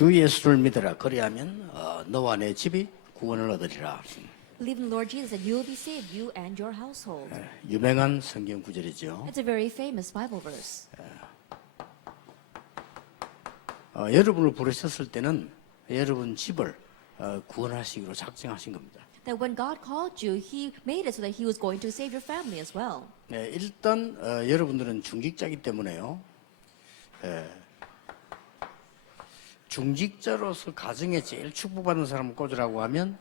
주 예수를 믿어라. 그리하면 너와 내 집이 구원을 얻으리라. Believe in the Lord Jesus and you will be saved, you and your household. 유명한 성경 구절이죠. It's a very famous Bible verse. 여러분을 부르셨을 때는 여러분 집을 구원하시기로 작정하신 겁니다. That when God called you, He made it so that He was going to save your family as well. 일단 여러분들은 중직자이기 때문에요. 중직자로서 가정에 제일 축복받는 사람을 꽂으라고 하면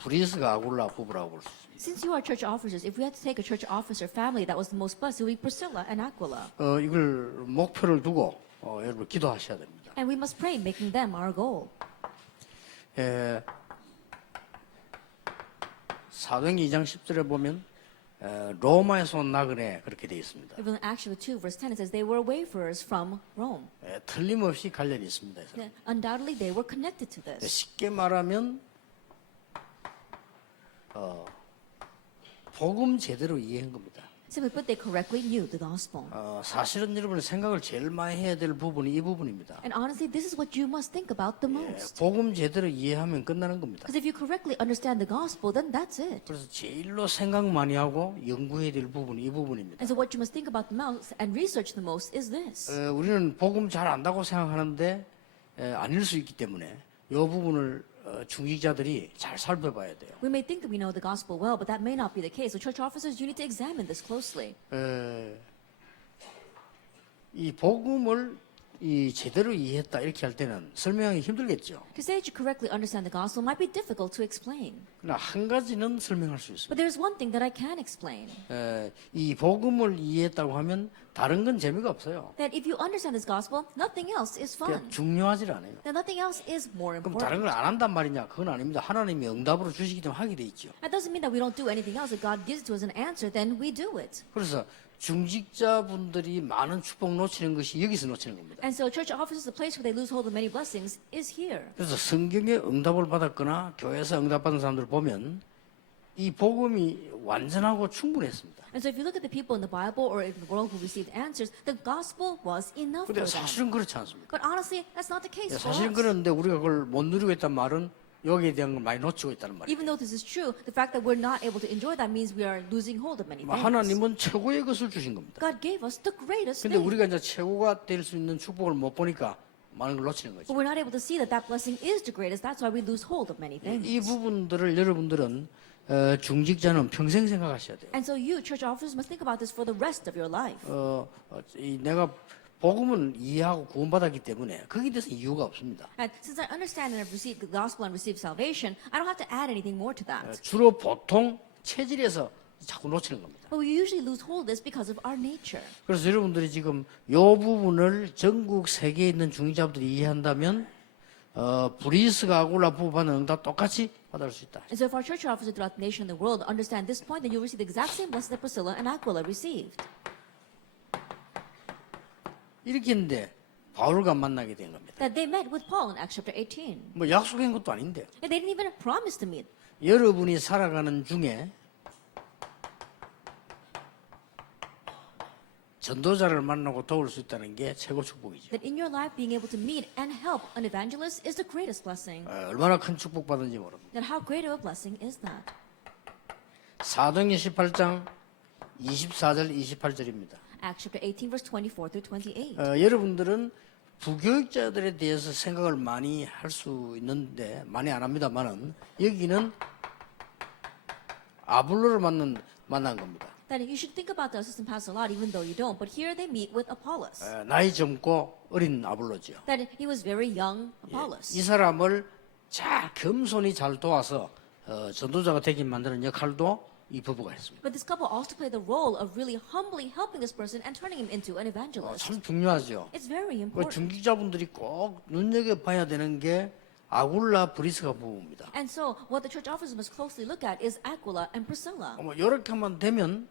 브리스가 아굴라 부부라고 볼 수 있습니다. Since you are church officers, if we had to take a church officer family that was the most blessed, it would be Priscilla and Aquila. 이걸 목표를 두고 여러분 기도하셔야 됩니다. And we must pray, making them our goal. 사도행전 2장 10절에 보면 로마에서 온 나그네 그렇게 되어 있습니다. Even in Acts 2 verse 10 it says they were wayfarers from Rome. 틀림없이 관련이 있습니다. Undoubtedly they were connected to this. 쉽게 말하면 복음 제대로 이해한 겁니다. Simply put, they correctly knew the gospel. 사실은 여러분의 생각을 제일 많이 해야 될 부분이 이 부분입니다. And honestly, this is what you must think about the most. 복음 제대로 이해하면 끝나는 겁니다. Because if you correctly understand the gospel, then that's it. 그래서 제일로 생각 많이 하고 연구해야 될 부분이 이 부분입니다. And so what you must think about the most and research the most is this. 우리는 복음 잘 안다고 생각하는데 아닐 수 있기 때문에 이 부분을 중직자들이 잘 살펴봐야 돼요. We may think that we know the gospel well, but that may not be the case. So church officers, you need to examine this closely. 이 복음을 제대로 이해했다 이렇게 할 때는 설명하기 힘들겠죠. To say that you correctly understand the gospel might be difficult to explain. 그러나 한 가지는 설명할 수 있습니다. But there's one thing that I can explain. 이 복음을 이해했다고 하면 다른 건 재미가 없어요. That if you understand this gospel, nothing else is fun. 그냥 중요하지 않아요. That nothing else is more 그럼 important. 다른 걸 안 한단 말이냐? 그건 아닙니다. 하나님이 응답으로 주시기 때문에 하게 돼 있죠. That doesn't mean that we don't do anything else. If God gives it to us an answer, then we do it. 그래서 중직자분들이 많은 축복 놓치는 것이 여기서 놓치는 겁니다. And so church officers, the place where they lose hold of many blessings is here. 그래서 성경에 응답을 받았거나 교회에서 응답받은 사람들 보면 이 복음이 완전하고 충분했습니다. And so if you look at the people in the Bible or in the world who received answers, the gospel was enough 근데 for them. 사실은 그렇지 않습니다. But honestly, that's not the case for 사실은 us. 그런데 우리가 그걸 못 누리고 있다는 말은 여기에 대한 걸 많이 놓치고 있다는 말이에요. Even though this is true, the fact that we're not able to enjoy that means we are losing hold of many things. 하나님은 최고의 것을 주신 겁니다. God gave us the greatest 근데 thing. 우리가 이제 최고가 될 수 있는 축복을 못 보니까 많은 걸 놓치는 거죠. But we're not able to see that that blessing is the greatest. That's why we lose hold of many things. 이 부분들을 여러분들은 중직자는 평생 생각하셔야 돼요. And so you, church officers, must think about this for the rest of your life. 내가 복음을 이해하고 구원받았기 때문에 거기에 대해서 이유가 없습니다. And since I understand and I've received the gospel and received salvation, I don't have to add anything more to that. 주로 보통 체질에서 자꾸 놓치는 겁니다. But we usually lose hold of this because of our nature. 그래서 여러분들이 지금 이 부분을 전국 세계에 있는 중직자분들이 이해한다면 브리스가 아굴라 부부 받는 응답 똑같이 받을 수 있다. And so if our church officers throughout the nation and the world understand this point, then you'll receive the exact same blessing that Priscilla and Aquila received. 이렇게 했는데 바울과 만나게 된 겁니다. That they met with Paul in Acts chapter 18. 뭐 약속한 것도 아닌데 And they didn't even promise to meet. 여러분이 살아가는 중에 전도자를 만나고 도울 수 있다는 게 최고 축복이죠. That in your life being able to meet and help an evangelist is the greatest blessing. 얼마나 큰 축복 받은지 모릅니다. That how great of a blessing is that? 사도행전 18장 24절 28절입니다. Acts chapter 18 verse 24 through 28. 여러분들은 부교육자들에 대해서 생각을 많이 할 수 있는데 많이 안 합니다만은 여기는 아볼로를 만난 겁니다. That you should think about the assistant pastor a lot, even though you don't. But here they meet with Apollos. 나이 젊고 어린 아볼로죠. That he was very young Apollos. 이 사람을 겸손히 잘 도와서 전도자가 되게 만드는 역할도 이 부부가 했습니다. But this couple also played the role of really humbly helping this person and turning him into an evangelist. 참 중요하죠. It's very 그 important. 중직자분들이 꼭 눈여겨봐야 되는 게 아굴라 브리스가 부부입니다. And so what the church officers must closely look at is Aquila and Priscilla. 이렇게만 되면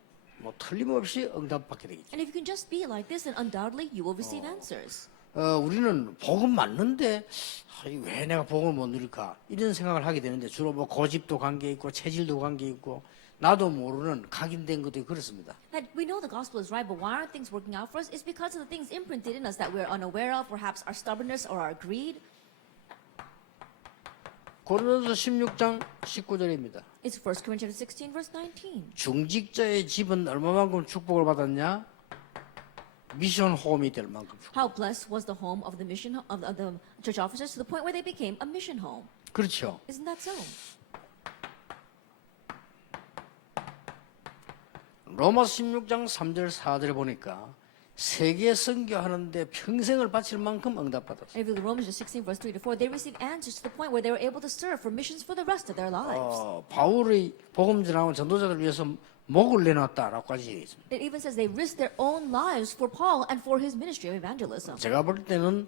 틀림없이 응답받게 되겠죠. And if you can just be like this, then undoubtedly you will receive answers. 우리는 복음 맞는데 왜 내가 복음을 못 누릴까 이런 생각을 하게 되는데 주로 고집도 관계 있고 체질도 관계 있고 나도 모르는 각인된 것도 그렇습니다. That we know the gospel is right, but why aren't things working out for us? It's because of the things imprinted in us that we're unaware of, perhaps our stubbornness or our greed. 고린도서 16장 19절입니다. It's 1 Corinthians 16, verse 19. 중직자의 집은 얼마만큼 축복을 받았냐? 미션 홈이 될 만큼 축복. How blessed was the home of the mission of the church officers to the point where they became a mission home. 그렇죠. Isn't that so? 로마 16장 3절 4절에 보니까 세계 선교하는데 평생을 바칠 만큼 응답받았어요. If you look at Romans 16, verse 3 to 4, they received answers to the point where they were able to serve for missions for the rest of their lives. 바울의 복음 전하고 전도자들을 위해서 목을 내놨다라고까지 되어 있습니다. It even says they risked their own lives for Paul and for his ministry of evangelism. 제가 볼 때는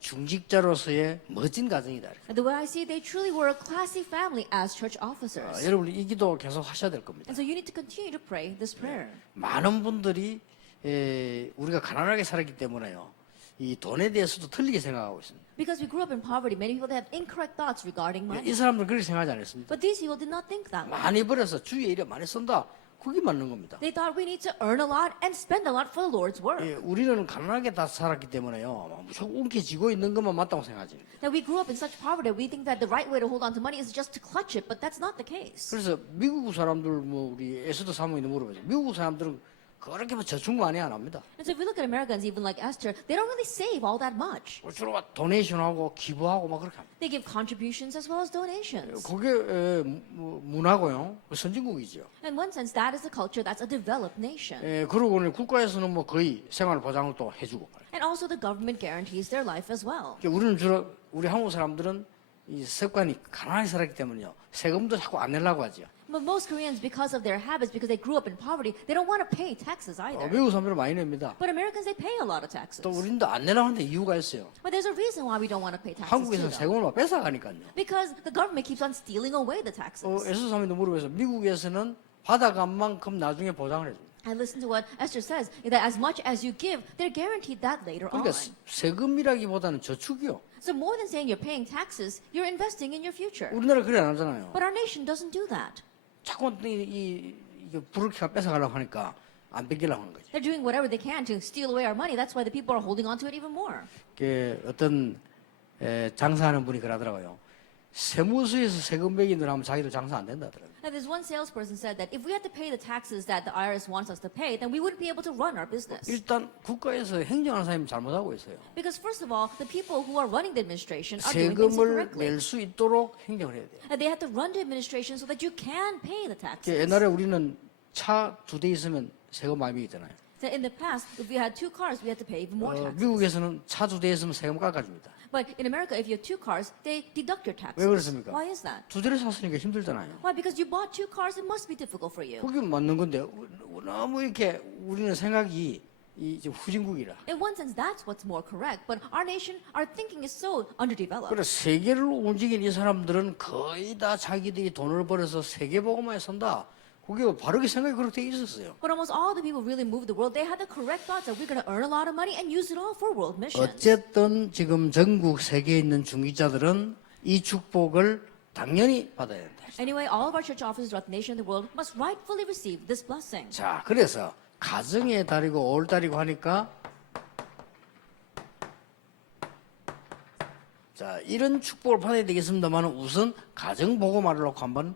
중직자로서의 멋진 가정이다. And the way I see it, they truly were a classy family as church officers. 여러분 이 기도 계속 하셔야 될 겁니다. And so you need to continue to pray this prayer. 많은 분들이 우리가 가난하게 살았기 때문에요. 이 돈에 대해서도 틀리게 생각하고 있습니다. Because we grew up in poverty, many people have incorrect thoughts regarding money. 이 사람들은 그렇게 생각하지 않았습니다. But these people did not think that way. 많이 벌어서 주의 일에 많이 쓴다. 그게 맞는 겁니다. They thought we need to earn a lot and spend a lot for the Lord's work. 우리는 가난하게 다 살았기 때문에요. 무조건 움켜쥐고 있는 것만 맞다고 생각하지. That we grew up in such poverty, we think that the right way to hold on to money is just to clutch it, but that's not the case. 그래서 미국 사람들 뭐 우리 에스더 사모님도 물어보죠. 미국 사람들은 그렇게 뭐 저축 많이 안 합니다. And so if we look at Americans, even like Esther, they don't really save all that much. 주로 도네이션하고 기부하고 막 그렇게 합니다. They give contributions as well as donations. 그게 문화고요. 선진국이죠. In one sense, that is a culture that's a developed nation. 그러고 국가에서는 뭐 거의 생활 보장을 또 해주고. And also the government guarantees their life as well. 우리는 주로 우리 한국 사람들은 이 습관이 가난하게 살았기 때문에요. 세금도 자꾸 안 내려고 하죠. But most Koreans, because of their habits, because they grew up in poverty, they don't want to pay taxes either. 미국 사람들은 많이 냅니다. But Americans, they pay a lot of taxes. 또 우리도 안 내려고 하는데 이유가 있어요. But there's a reason why we don't want to pay taxes 한국에서 too, though. 세금을 막 뺏어가니까요. Because the government keeps on stealing away the taxes. 에스더 사모님도 물어보서 미국에서는 받아간 만큼 나중에 보장을 해줍니다. And listen to what Esther says, that as much as you give, they're guaranteed that later on. 그러니까 세금이라기보다는 저축이요. So more than saying you're paying taxes, you're investing in your future. 우리나라 그래 안 하잖아요. But our nation doesn't do that. 자꾸 이게 부르키가 뺏어가려고 하니까 안 뺏기려고 하는 거죠. They're doing whatever they can to steal away our money. That's why the people are holding on to it even more. 어떤 장사하는 분이 그러더라고요. 세무서에서 세금 매기 넣으면 자기도 장사 안 된다 하더라고요. Now, there's one salesperson said that if we had to pay the taxes that the IRS wants us to pay, then we wouldn't be able to run our business. 일단 국가에서 행정하는 사람이 잘못하고 있어요. Because first of all, the people who are running the administration are doing things 세금을 incorrectly. 낼 수 있도록 행정을 해야 돼요. And they have to run the administration so that you can pay the taxes. 옛날에 우리는 차 2대 있으면 세금 많이 매기잖아요. So in the past, if we had 2 cars, we had to pay even more taxes. 미국에서는 차 2대 있으면 세금 깎아줍니다. But in America, if you have 2 cars, they deduct your taxes. 왜 그렇습니까? Why is that? 2대를 샀으니까 힘들잖아요. Why? Because you bought 2 cars, it must be difficult for you. 그게 맞는 건데 너무 이렇게 우리는 생각이 이제 후진국이라. In one sense, that's what's more correct. But our nation, our thinking is so underdeveloped. 그래 세계를 움직인 이 사람들은 거의 다 자기들이 돈을 벌어서 세계 보고만 산다. 그게 바르게 생각이 그렇게 돼 있었어요. But almost all the people who really move the world, they had the correct thoughts that we're going to earn a lot of money and use it all for world missions. 어쨌든 지금 전국 세계에 있는 중직자들은 이 축복을 당연히 받아야 된다. Anyway, all of our church officers throughout the nation and the world must rightfully receive this blessing. 자, 그래서 가정의 달이고 올 달이고 하니까 자, 이런 축복을 받아야 되겠습니다만 우선 가정 복음화를 놓고 한번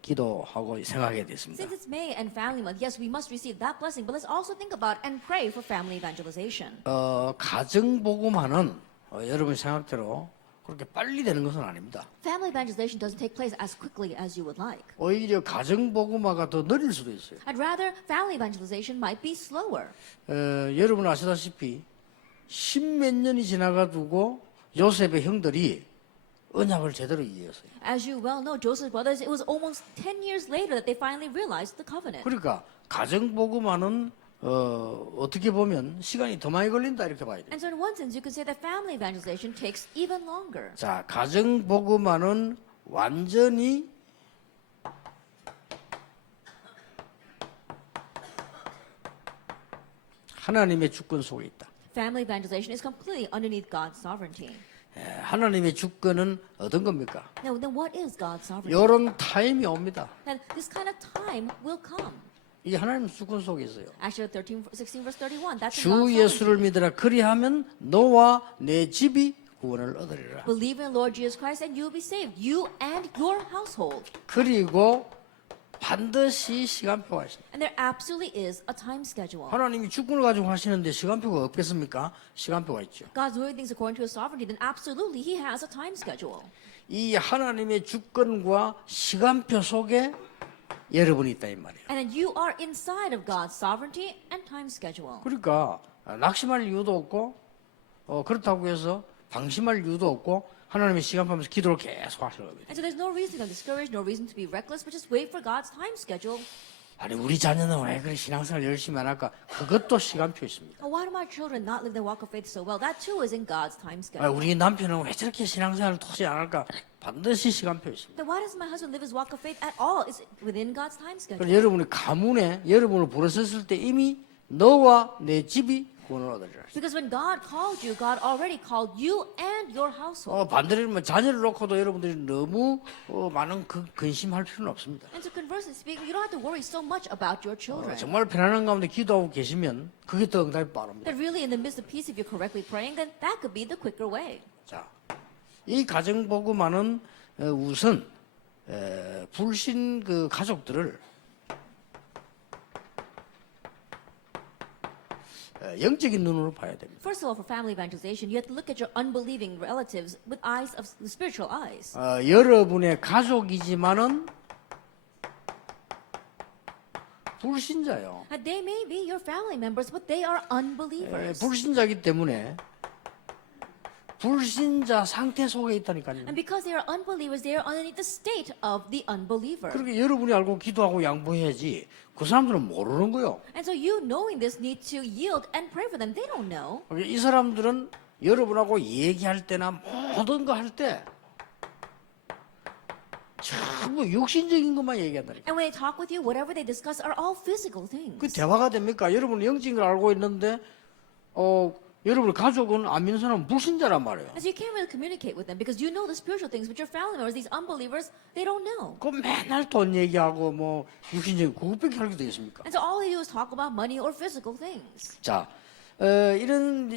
기도하고 생각해야 됐습니다. Since it's May and Family Month, yes, we must receive that blessing, but let's also think about and pray for family evangelization. 가정 복음화는 여러분 생각대로 그렇게 빨리 되는 것은 아닙니다. Family evangelization doesn't take place as quickly as you would like. 오히려 가정 복음화가 더 느릴 수도 있어요. I'd rather family evangelization might be slower. 여러분 아시다시피 십몇 년이 지나가지고 요셉의 형들이 언약을 제대로 이해했어요. As you well know, Joseph's brothers, it was almost 10 years later that they finally realized the covenant. 그러니까 가정 복음화는 어떻게 보면 시간이 더 많이 걸린다 이렇게 봐야 돼요. And so in one sense, you could say that family evangelization takes even longer. 자, 가정 복음화는 완전히 하나님의 주권 속에 있다. Family evangelization is completely underneath God's sovereignty. 하나님의 주권은 어떤 겁니까? Now, then what is God's sovereignty? 이런 타임이 옵니다. And this kind of time will come. 이게 하나님 주권 속에 있어요. Actually, 16 verse 31. That's in 주 God's 예수를 sovereignty. 믿으라. 그리하면 너와 내 집이 구원을 얻으리라. Believe in Lord Jesus Christ and you will be saved, you and your household. 그리고 반드시 시간표가 있습니다. And there absolutely is a time schedule. 하나님이 주권을 가지고 하시는데 시간표가 없겠습니까? 시간표가 있죠. God's doing things according to His sovereignty, then absolutely He has a time schedule. 이 하나님의 주권과 시간표 속에 여러분이 있다 이 말이에요. And then you are inside of God's sovereignty and time schedule. 그러니까 낙심할 이유도 없고 그렇다고 해서 방심할 이유도 없고 하나님의 시간표면서 기도를 계속 하시는 겁니다. And so there's no reason to be discouraged, no reason to be reckless, but just wait for God's time schedule. 아니 우리 자녀는 왜 그래 신앙생활 열심히 안 할까? 그것도 시간표 있습니다. Oh, why do my children not live their walk of faith so well? That too is in God's time 아, schedule. 우리 남편은 왜 저렇게 신앙생활을 도저히 안 할까? 반드시 시간표 있습니다. Then why doesn't my husband live his walk of faith at all? It's within God's time schedule. 그래서 여러분이 가문에 여러분을 부르셨을 때 이미 너와 내 집이 구원을 얻으리라. Because when God called you, God already called you and your household. 반대로 뭐 자녀를 놓고도 여러분들이 너무 많은 근심할 필요는 없습니다. And so conversely speaking, you don't have to worry so much about your children. 정말 편안한 가운데 기도하고 계시면 그게 더 응답이 빠릅니다. That really in the midst of peace, if you're correctly praying, then that could be the quicker way. 자, 이 가정보고만은 우선 불신 그 가족들을 영적인 눈으로 봐야 됩니다. First of all, for family evangelization, you have to look at your unbelieving relatives with eyes of the spiritual eyes. 여러분의 가족이지만은 불신자요. And they may be your family members, but they are unbelievers. 불신자이기 때문에 불신자 상태 속에 있다니까요. And because they are unbelievers, they are underneath the state of the unbeliever. 그렇게 여러분이 알고 기도하고 양보해야지 그 사람들은 모르는 거요. And so you knowing this need to yield and pray for them. They don't know. 이 사람들은 여러분하고 얘기할 때나 모든 거 할 때 전부 육신적인 것만 얘기한다니까. And when they talk with you, whatever they discuss are all physical things. 그 대화가 됩니까? 여러분은 영적인 걸 알고 있는데 여러분 가족은 안 믿는 사람은 불신자란 말이에요. And so you can't really communicate with them because you know the spiritual things, but your family members, these unbelievers, they don't know. 그 맨날 돈 얘기하고 뭐 육신적인 그것밖에 할 게 있습니까? And so all they do is talk about money or physical things. 자, 이런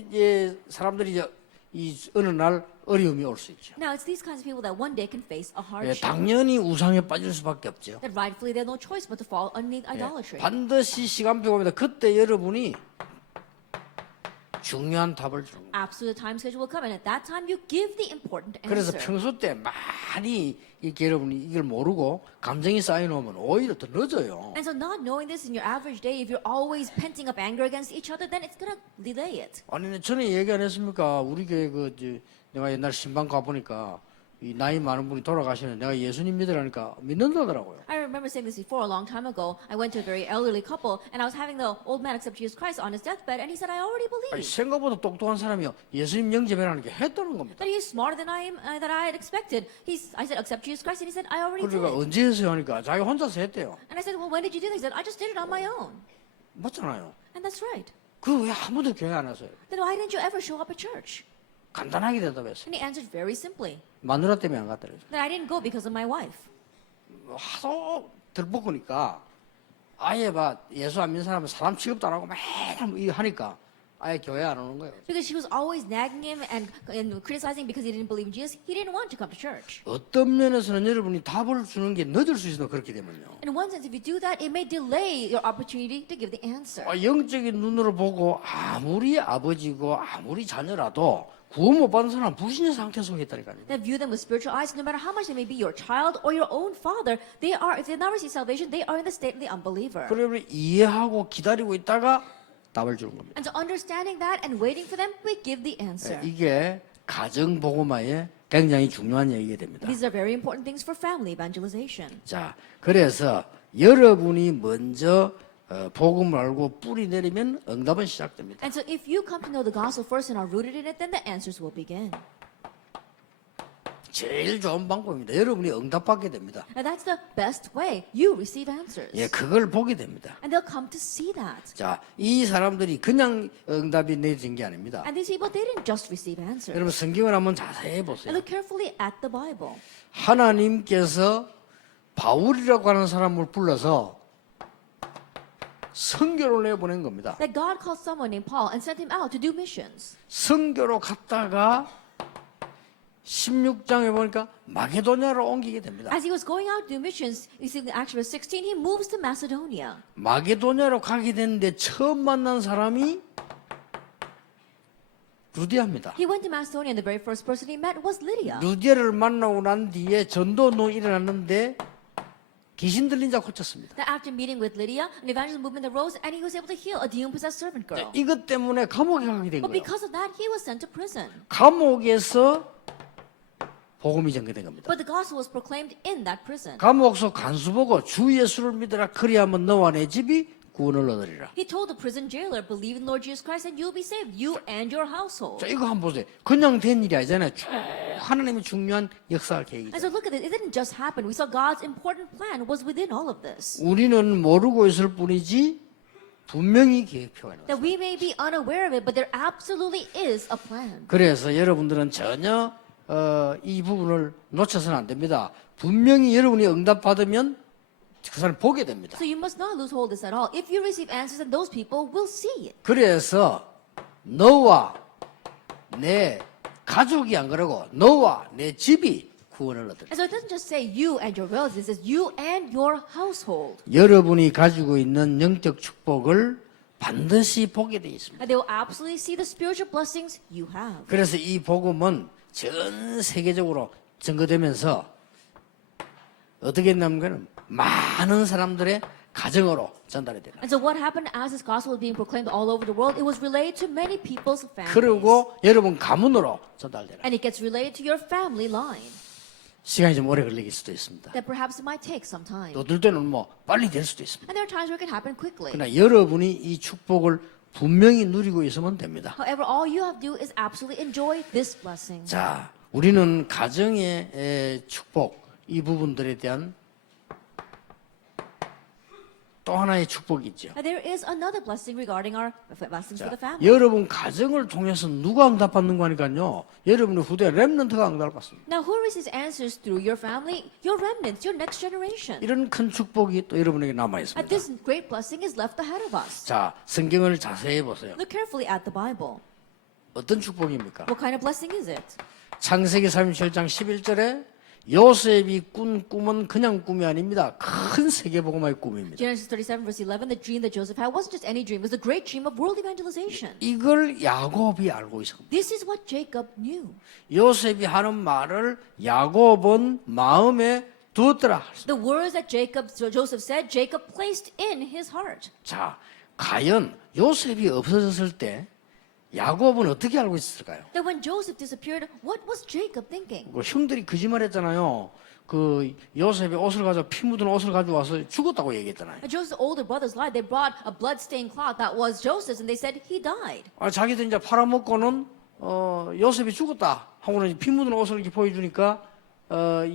사람들이 이 어느 날 어려움이 올 수 있죠. Now, it's these kinds of people that one day can face a hardship. 당연히 우상에 빠질 수밖에 없죠. That rightfully they have no choice but to fall underneath idolatry. 반드시 시간표가 옵니다. 그때 여러분이 중요한 답을 주는 거예요. Absolute time schedule will come, and at that time you give the important 그래서 answer. 평소 때 많이 이렇게 여러분이 이걸 모르고 감정이 쌓여놓으면 오히려 더 늦어요. And so not knowing this in your average day, if you're always penting up anger against each other, then it's going to delay it. 아니, 전에 얘기 안 했습니까? 우리 교회 내가 옛날 신방 가보니까 이 나이 많은 분이 돌아가시는 내가 예수님 믿으라니까 믿는다더라고요. I remember saying this before a long time ago. I went to a very elderly couple, and I was having the old man accept Jesus Christ on his deathbed, and he said, I already 아니, believe. 생각보다 똑똑한 사람이요. 예수님 영접해라는 게 했다는 겁니다. That he's smarter than I am, that I had expected. I said, accept Jesus Christ, and he said, I already 그러니까 did. 언제 했어요? 하니까 자기 혼자서 했대요. And I said, well, when did you do that? He said, I just did it on my own. 맞잖아요. And that's right. 그 왜 아무도 교회 안 왔어요? Then why didn't you ever show up at church? 간단하게 대답했어요. And he answered very simply, 마누라 때문에 안 갔다래요. that I didn't go because of my wife. 하도 들볶으니까 아예 예수 안 믿는 사람은 사람 취급도 안 하고 매일 이거 하니까 아예 교회 안 오는 거예요. Because she was always nagging him and criticizing because he didn't believe in Jesus. He didn't want to come to church. 어떤 면에서는 여러분이 답을 주는 게 늦을 수 있어요. 그렇게 되면요. In one sense, if you do that, it may delay your opportunity to give the answer. 영적인 눈으로 보고 아무리 아버지고 아무리 자녀라도 구원 못 받은 사람은 불신의 상태 속에 있다니까요. That view them with spiritual eyes, no matter how much they may be your child or your own father, they are, if they have not received salvation, they are in the state of the unbeliever. 그래 우리 이해하고 기다리고 있다가 답을 주는 겁니다. And so understanding that and waiting for them, we give the answer. 이게 가정 복음화에 굉장히 중요한 얘기가 됩니다. These are very important things for family evangelization. 자, 그래서 여러분이 먼저 복음을 알고 뿌리 내리면 응답은 시작됩니다. And so if you come to know the gospel first and are rooted in it, then the answers will begin. 제일 좋은 방법입니다. 여러분이 응답받게 됩니다. And that's the best way. You receive answers. 예, 그걸 보게 됩니다. And they'll come to see that. 자, 이 사람들이 그냥 응답이 내려진 게 아닙니다. And these people, they didn't just receive answers. 여러분 성경을 한번 자세히 And 보세요. look carefully at the Bible. 하나님께서 바울이라고 하는 사람을 불러서 선교를 내보낸 겁니다. That God called someone named Paul and sent him out to do missions. 선교로 갔다가 16장에 보니까 마게도냐로 옮기게 됩니다. As he was going out to do missions, you see in Acts verse 16, he moves to Macedonia. 마게도냐로 가게 됐는데 처음 만난 사람이 루디아입니다. He went to Macedonia and the very first person he met was Lydia. 루디아를 만나고 난 뒤에 전도운동이 일어났는데 귀신 들린 자 고쳤습니다. That after meeting with Lydia, an evangelism movement arose and he was able to heal a demon-possessed servant girl. 이것 때문에 감옥에 가게 된 But 거예요. because of that, he was sent to prison. 감옥에서 복음이 전개된 겁니다. But the gospel was proclaimed in that prison. 감옥서 간수 보고 주 예수를 믿으라 그리하면 너와 내 집이 구원을 얻으리라. He told the prison jailer, believe in Lord Jesus Christ and you'll be saved, you and your household. 자, 이거 한번 보세요. 그냥 된 일이 아니잖아요. 쭉 하나님의 중요한 역사할 계획이죠. And so look at it. It didn't just happen. We saw God's important plan was within all of this. 우리는 모르고 있을 뿐이지 분명히 계획표가 있는 거예요. That we may be unaware of it, but there absolutely is a plan. 그래서 여러분들은 전혀 이 부분을 놓쳐서는 안 됩니다. 분명히 여러분이 응답받으면 그 사람 보게 됩니다. So you must not lose hold of this at all. If you receive answers, then those people will see it. 그래서 너와 내 가족이 안 그러고 너와 내 집이 구원을 얻으리라. And so it doesn't just say you and your relatives, it says you and your household. 여러분이 가지고 있는 영적 축복을 반드시 보게 되어 있습니다. And they will absolutely see the spiritual blessings you have. 그래서 이 복음은 전 세계적으로 증거되면서 어떻게 했냐면 많은 사람들의 가정으로 전달이 되는. And so what happened as this gospel was being proclaimed all over the world, it was relayed to many people's families. 그리고 여러분 가문으로 전달되는. And it gets relayed to your family line. 시간이 좀 오래 걸릴 수도 있습니다. That perhaps it might take some time. 또 어떨 때는 뭐 빨리 될 수도 있습니다. And there are times where it can happen quickly. 그러나 여러분이 이 축복을 분명히 누리고 있으면 됩니다. However, all you have to do is absolutely enjoy this blessing. 자, 우리는 가정의 축복 이 부분들에 대한 또 하나의 축복이 있죠. And there is another blessing regarding our blessings for 자, the family. 여러분 가정을 통해서 누가 응답받는 거니까요. 여러분의 후대 렘넌트가 응답을 받습니다. Now, who receives answers through your family? Your remnants, your next generation. 이런 큰 축복이 또 여러분에게 남아 And 있습니다. this great blessing is left ahead of us. 자, 성경을 자세히 보세요. Look carefully at the Bible. 어떤 축복입니까? What kind of blessing is it? 창세기 37장 11절에 요셉이 꾼 꿈은 그냥 꿈이 아닙니다. 큰 세계복음화의 꿈입니다. Genesis 37 verse 11, the dream that Joseph had wasn't just any dream, it was the great dream of world evangelization. 이걸 야곱이 알고 있었습니다. This is what Jacob knew. 요셉이 하는 말을 야곱은 마음에 두었더라. The words that Joseph said, Jacob placed in his heart. 자, 과연 요셉이 없어졌을 때 야곱은 어떻게 알고 있었을까요? That when Joseph disappeared, what was Jacob thinking? 그 형들이 거짓말했잖아요. 그 요셉의 옷을 가져 피 묻은 옷을 가지고 와서 죽었다고 얘기했잖아요. And Joseph's older brothers lied. They brought a blood-stained cloth that was Joseph's, and they said he died. 아, 자기들 이제 팔아먹고는 요셉이 죽었다 하고는 피 묻은 옷을 이렇게 보여주니까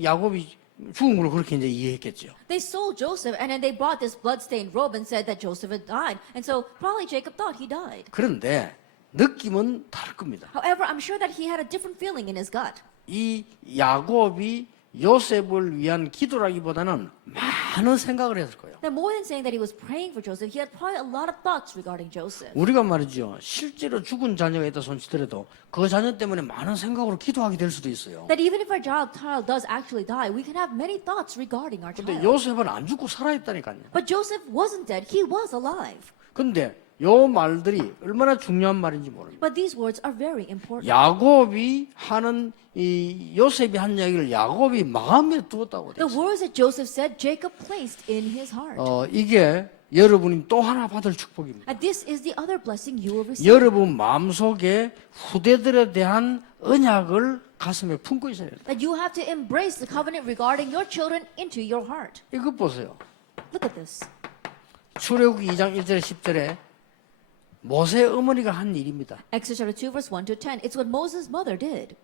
야곱이 죽은 걸 그렇게 이제 이해했겠죠. They sold Joseph, and then they brought this blood-stained robe and said that Joseph had died. And so probably Jacob thought he died. 그런데 느낌은 다를 겁니다. However, I'm sure that he had a different feeling in his gut. 이 야곱이 요셉을 위한 기도라기보다는 많은 생각을 했을 거예요. That more than saying that he was praying for Joseph, he had probably a lot of thoughts regarding Joseph. 우리가 말이죠. 실제로 죽은 자녀가 있다 손치더라도 그 자녀 때문에 많은 생각으로 기도하게 될 수도 있어요. That even if our child does actually die, we can have many thoughts regarding our 근데 child. 요셉은 안 죽고 살아있다니까요. But Joseph wasn't dead, he was alive. 근데 요 말들이 얼마나 중요한 말인지 모릅니다. But these words are very important. 야곱이 하는 이 요셉이 한 이야기를 야곱이 마음에 두었다고 The 돼요. words that Joseph said, Jacob placed in his heart. 이게 여러분이 또 하나 받을 축복입니다. And this is the other blessing you will receive. 여러분 마음속에 후대들에 대한 언약을 가슴에 품고 있어야 돼요. That you have to embrace the covenant regarding your children into your heart. 이것 보세요. Look at this. 출애굽기 2장 1절에 10절에 모세 어머니가 한 일입니다. Exodus chapter 2 verse 1 to 10. It's what Moses' mother did.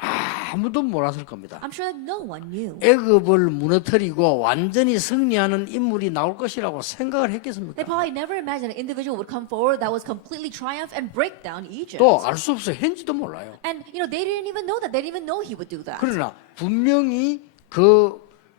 아무도 몰랐을 겁니다. I'm sure that no one knew. 애굽을 무너뜨리고 완전히 승리하는 인물이 나올 것이라고 생각을 했겠습니까? They probably never imagined an individual would come forward that was completely triumph and break down Egypt. 또 알 수 없어요. 했는지도 몰라요. And they didn't even know that. They didn't even know he would do that. 그러나 분명히 그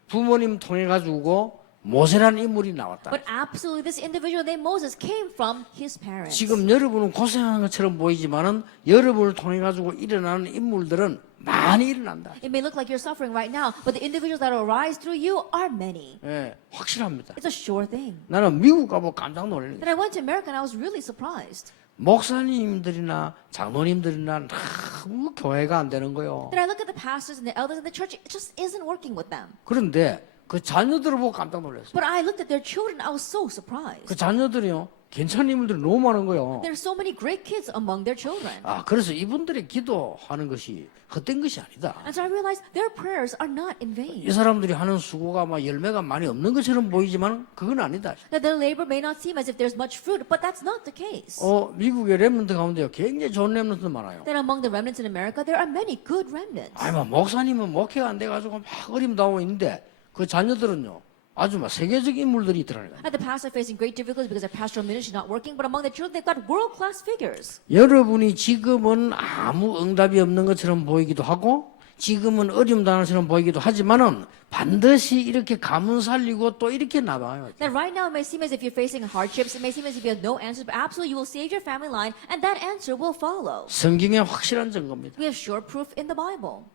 부모님 통해 가지고 모세라는 인물이 나왔다. But absolutely, this individual named Moses came from his parents. 지금 여러분은 고생하는 것처럼 보이지만은 여러분을 통해 가지고 일어나는 인물들은 많이 일어난다. It may look like you're suffering right now, but the individuals that arise through you are many. 예, 확실합니다. It's a sure thing. 나는 미국 가보고 깜짝 놀랐는데 Then I went to America and I was really surprised. 목사님들이나 장로님들이나 너무 교회가 안 되는 거요. Then I look at the pastors and the elders in the church, it just isn't working with them. 그런데 그 자녀들을 보고 깜짝 놀랐어요. But I looked at their children, I was so surprised. 그 자녀들이요, 괜찮은 인물들이 너무 많은 거요. There are so many great kids among their children. 아, 그래서 이분들이 기도하는 것이 헛된 것이 아니다. And so I realized their prayers are not in 이 vain. 사람들이 하는 수고가 막 열매가 많이 없는 것처럼 보이지만 그건 아니다. That their labor may not seem as if there's much fruit, but that's not the case. 미국의 렘넌트 가운데요, 굉장히 좋은 렘넌트 많아요. That among the remnants in America, there are many good remnants. 아니, 뭐 목사님은 목회가 안 돼가지고 막 어림다고 있는데 그 자녀들은요, 아주 막 세계적 인물들이 있더라고요. And the pastors are facing great difficulties because their pastoral ministry is not working, but among the children, they've got world-class figures. 여러분이 지금은 아무 응답이 없는 것처럼 보이기도 하고 지금은 어려움 당하는 것처럼 보이기도 하지만은 반드시 이렇게 가문 살리고 또 이렇게 나와요. That right now it may seem as if you're facing hardships, it may seem as if you have no answers, but absolutely you will save your family line, and that answer will follow. 성경에 확실한 증거입니다. We have sure proof in the Bible.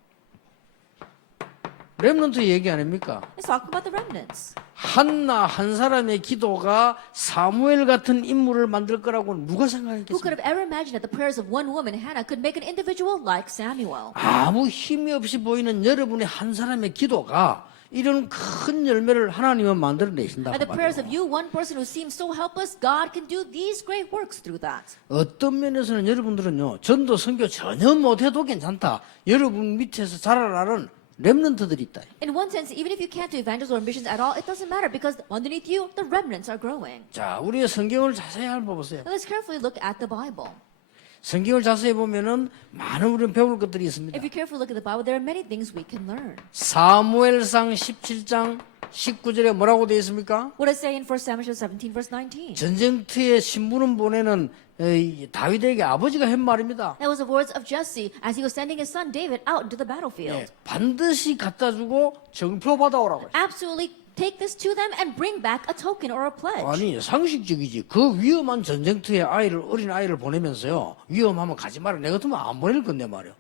렘넌트 얘기 아닙니까? Let's talk about the remnants. 한나 한 사람의 기도가 사무엘 같은 인물을 만들 거라고 누가 Who 생각했겠습니까? could have ever imagined that the prayers of one woman, Hannah, could make an individual like Samuel? 아무 힘이 없이 보이는 여러분의 한 사람의 기도가 이런 큰 열매를 하나님은 만들어내신다. And the prayers of you, one person who seems so helpless, God can do these great works through that. 어떤 면에서는 여러분들은요, 전도 선교 전혀 못해도 괜찮다. 여러분 밑에서 자라나는 렘넌트들이 있다. In one sense, even if you can't do evangelism or missions at all, it doesn't matter because underneath you, the remnants are growing. 자, 우리의 성경을 자세히 한번 보세요. Now let's carefully look at the Bible. 성경을 자세히 보면은 많은 우리는 배울 것들이 있습니다. If you carefully look at the Bible, there are many things we can learn. 사무엘상 17장 19절에 뭐라고 되어 있습니까? What does it say in 1 Samuel 17, verse 19? 전쟁터에 신부름 보내는 다윗에게 아버지가 한 말입니다. That was the words of Jesse as he was sending his son David out into the 예, battlefield. 반드시 갖다 주고 정표 받아오라고. Absolutely take this to them and bring back a token or a pledge. 아니 상식적이지. 그 위험한 전쟁터에 어린 아이를 보내면서요. 위험하면 가지 마라. 내가 같으면 안 보낼 건데 말이야.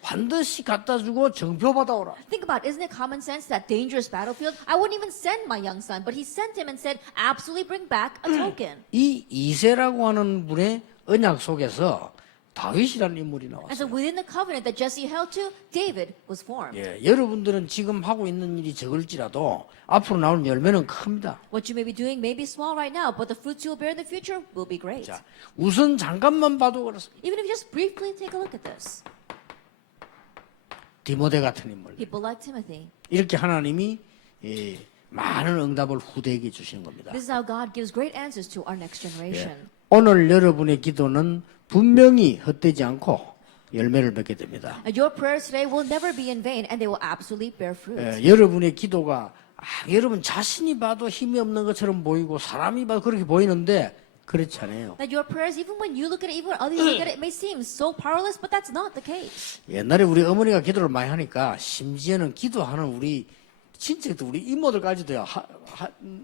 반드시 갖다 주고 정표 받아오라. Think about it. Isn't it common sense that dangerous battlefield? I wouldn't even send my young son, but he sent him and said, absolutely bring back a token. 이 이세라고 하는 분의 언약 속에서 다윗이라는 인물이 And so 나왔어요. within the covenant that Jesse held to, David was formed. 예, 여러분들은 지금 하고 있는 일이 적을지라도 앞으로 나올 열매는 큽니다. What you may be doing may be small right now, but the fruits you will bear in the future will be great. 자, 우선 잠깐만 봐도 그렇습니다. Even if you just briefly take a look at this. 디모데 같은 인물. People like Timothy. 이렇게 하나님이 많은 응답을 후대에게 주시는 겁니다. This is how God gives great answers to our next generation. 오늘 여러분의 기도는 분명히 헛되지 않고 열매를 맺게 됩니다. And your prayers today will never be in vain, and they will absolutely bear fruit. 여러분의 기도가 여러분 자신이 봐도 힘이 없는 것처럼 보이고 사람이 봐도 그렇게 보이는데 그렇지 않아요. That your prayers, even when you look at it, even when others look at it, it may seem so powerless, but that's not the case. 옛날에 우리 어머니가 기도를 많이 하니까 심지어는 기도하는 우리 친척들, 우리 이모들까지도요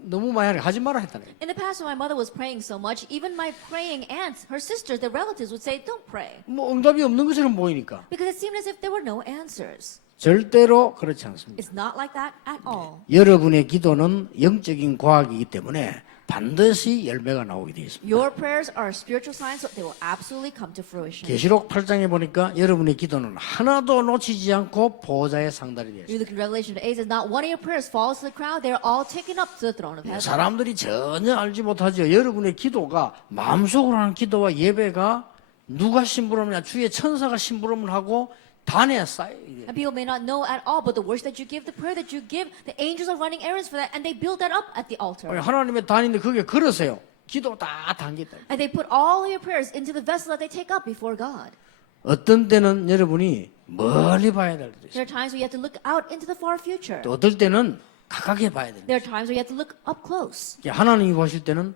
너무 많이 하니까 하지 마라 했다네. In the past, when my mother was praying so much, even my praying aunts, her sisters, their relatives would say, "Don't pray," 뭐 응답이 없는 것처럼 보이니까 because it seemed as if there were no answers. 절대로 그렇지 않습니다. It's not like that at all. 여러분의 기도는 영적인 과학이기 때문에 반드시 열매가 나오게 되어 있습니다. Your prayers are spiritual signs, so they will absolutely come to fruition. 계시록 8장에 보니까 여러분의 기도는 하나도 놓치지 않고 보좌에 상달이 되어 You 있습니다. look in Revelation 8, says not one of your prayers falls to the ground; they are all taken up to the throne of heaven. 사람들이 전혀 알지 못하죠. 여러분의 기도가 마음속으로 하는 기도와 예배가 누가 심부름이냐 주의 천사가 심부름을 하고 단에 쌓여. And people may not know at all, but the worship that you give, the prayer that you give, the angels are running errands for that, and they build that up at the altar. 하나님의 단인데 그게 걸으세요. 기도 다 담겼다. And they put all your prayers into the vessel that they take up before God. 어떤 때는 여러분이 멀리 봐야 될 때도 있어요. There are times where you have to look out into the far future. 또 어떨 때는 가깝게 봐야 됩니다. There are times where you have to look up close. 하나님이 보실 때는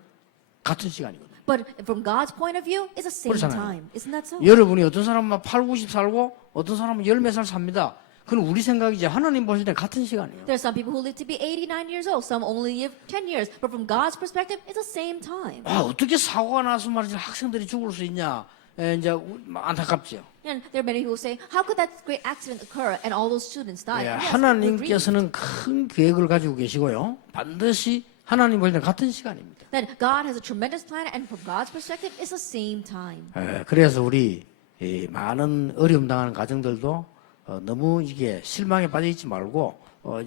같은 시간이거든요. But from God's point of view, it's the same 그렇잖아요. time. Isn't that so? 여러분이 어떤 사람은 8, 90 살고 어떤 사람은 열 몇 살 삽니다. 그건 우리 생각이지 하나님 보실 때 같은 시간이에요. There are some people who live to be 89 years old. Some only live 10 years. But from God's perspective, it's the same time. 어떻게 사고가 나서 말이지 학생들이 죽을 수 있냐? 이제 안타깝죠. And there are many who say, how could that great accident occur and all those students die? 예, Yes, we agree. 하나님께서는 큰 계획을 가지고 계시고요. 반드시 하나님 볼 때 같은 시간입니다. That God has a tremendous plan, and from God's perspective, it's the same time. 그래서 우리 이 많은 어려움 당하는 가정들도 너무 이게 실망에 빠져 있지 말고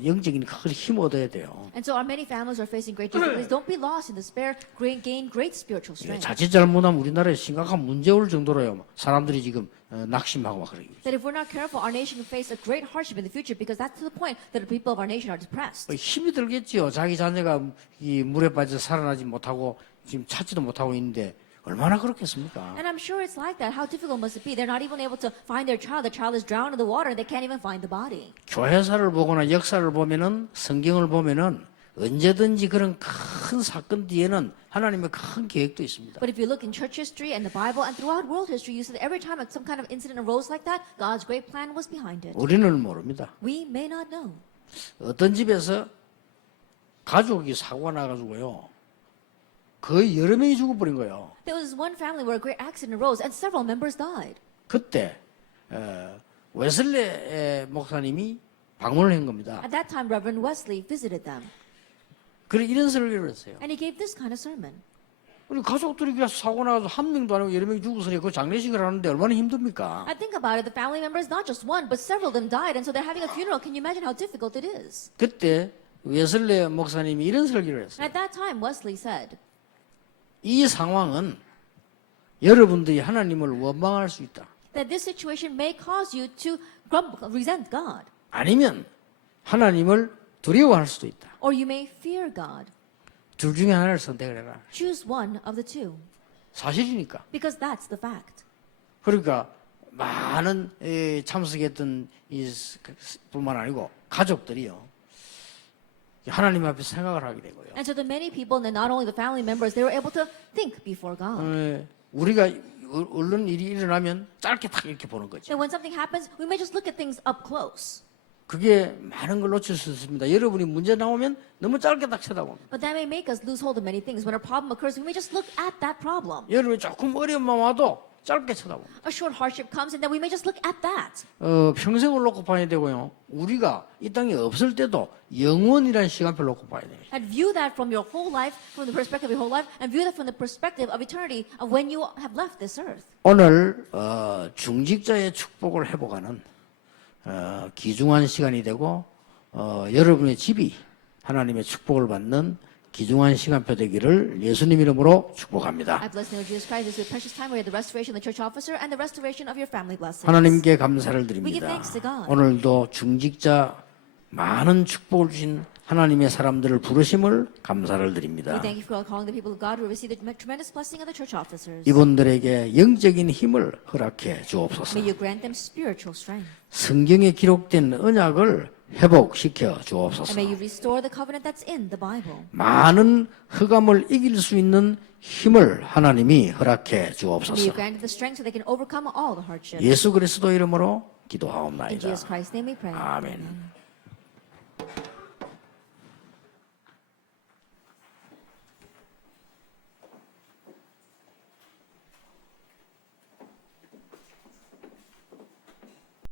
영적인 큰 힘 얻어야 돼요. And so our many families are facing great difficulties. Don't be lost in despair. Gain great spiritual 예, strength. 자칫 잘못하면 우리나라에 심각한 문제 올 정도로요. 사람들이 지금 낙심하고 막 그러고. That if we're not careful, our nation can face a great hardship in the future, because that's to the point that the people of our nation are depressed. 힘이 들겠지요. 자기 자녀가 이 물에 빠져 살아나지 못하고 지금 찾지도 못하고 있는데 얼마나 그렇겠습니까? And I'm sure it's like that. How difficult must it be? They're not even able to find their child. The child is drowned in the water, and they can't even find the body. 교회사를 보거나 역사를 보면은 성경을 보면은 언제든지 그런 큰 사건 뒤에는 하나님의 큰 계획도 있습니다. But if you look in church history and the Bible and throughout world history, you see that every time some kind of incident arose like that, God's great plan was behind it. 우리는 모릅니다. We may not know. 어떤 집에서 가족이 사고가 나가지고요. 거의 여러 명이 죽어버린 거예요. There was one family where a great accident arose and several members died. 그때 웨슬레 목사님이 방문을 한 겁니다. At that time, Reverend Wesley visited them, 그래 이런 설교를 했어요. and he gave this kind of sermon. 우리 가족들이 그냥 사고 나가서 한 명도 아니고 여러 명이 죽었으니 그 장례식을 하는데 얼마나 힘듭니까? I think about it, the family members, not just one, but several of them died, and so they're having a funeral. Can you imagine how difficult it is? 그때 웨슬레 목사님이 이런 설교를 And 했어요. at that time, Wesley said, 이 상황은 여러분들이 하나님을 원망할 수 있다. that this situation may cause you to resent God, 아니면 하나님을 두려워할 수도 있다. or you may fear God. 둘 중에 하나를 선택을 해라. Choose one of the two, 사실이니까. because that's the fact. 그러니까 많은 참석했던 뿐만 아니고 가족들이요. 하나님 앞에 생각을 하게 되고요. And so the many people, and not only the family members, they were able to think before God. 우리가 얼른 일이 일어나면 짧게 딱 이렇게 보는 거죠. And when something happens, we may just look at things up close. 그게 많은 걸 놓칠 수 있습니다. 여러분이 문제 나오면 너무 짧게 딱 쳐다봅니다. But that may make us lose hold of many things. When a problem occurs, we may just look at that problem. 여러분이 조금 어려움만 와도 짧게 쳐다봅니다. A short hardship comes, and then we may just look at that. 평생을 놓고 봐야 되고요. 우리가 이 땅에 없을 때도 영원이라는 시간표를 놓고 봐야 됩니다. And view that from your whole life, from the perspective of your whole life, and view that from the perspective of eternity, of when you have left this earth. 오늘 중직자의 축복을 회복하는 귀중한 시간이 되고 여러분의 집이 하나님의 축복을 받는 귀중한 시간표 되기를 예수님 이름으로 축복합니다. I bless the name of Jesus Christ. This is a precious time where the restoration of the church officer and the restoration of your family blessings. 하나님께 감사를 We give 드립니다. thanks to God. 오늘도 중직자 많은 축복을 주신 하나님의 사람들을 부르심을 감사를 드립니다. We thank you for calling the people of God who receive the tremendous blessing of the church officers. 이분들에게 영적인 힘을 허락해 주옵소서. May you grant them spiritual strength. 성경에 기록된 언약을 회복시켜 And 주옵소서. may you restore the covenant that's in the Bible. 많은 흑암을 이길 수 있는 힘을 하나님이 허락해 May you 주옵소서. grant the strength so they can overcome all the hardships. 예수 그리스도 이름으로 In 기도하옵나이다. Jesus Christ's name we pray. 아멘.